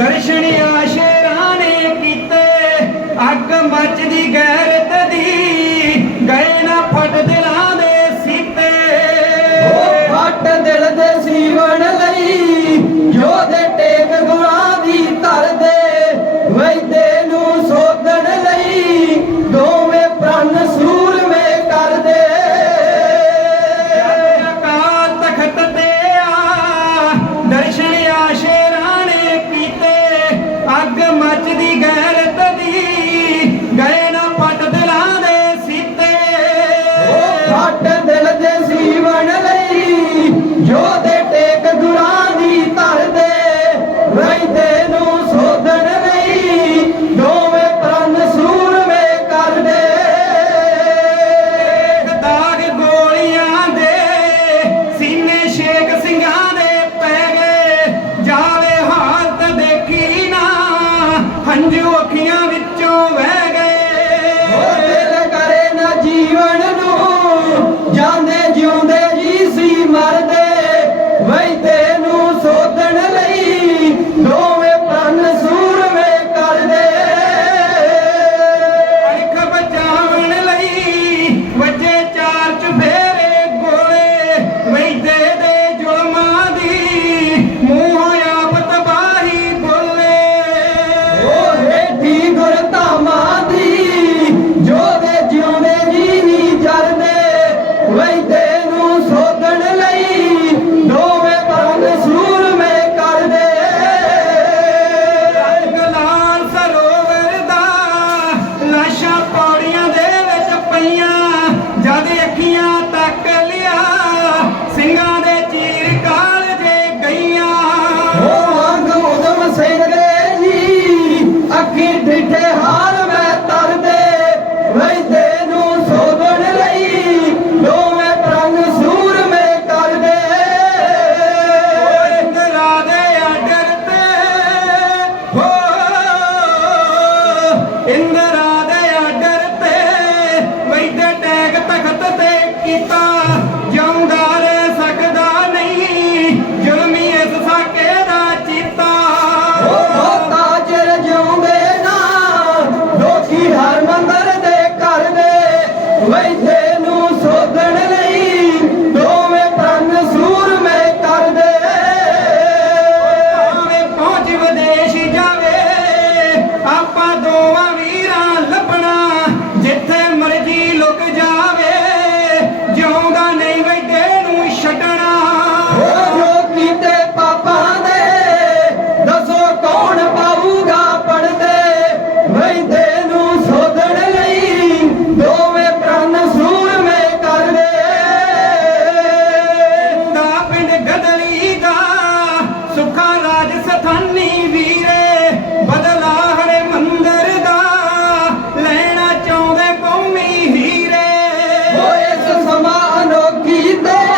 ದರ್ಶನಿ Бандиот! ਬਖਸ਼ਿਸ਼ਾਂ ਪੌੜੀਆਂ ਦੇ ਵਿੱਚ ਪਈਆਂ ਜਦ ਅੱਖੀਆਂ wait here. vida.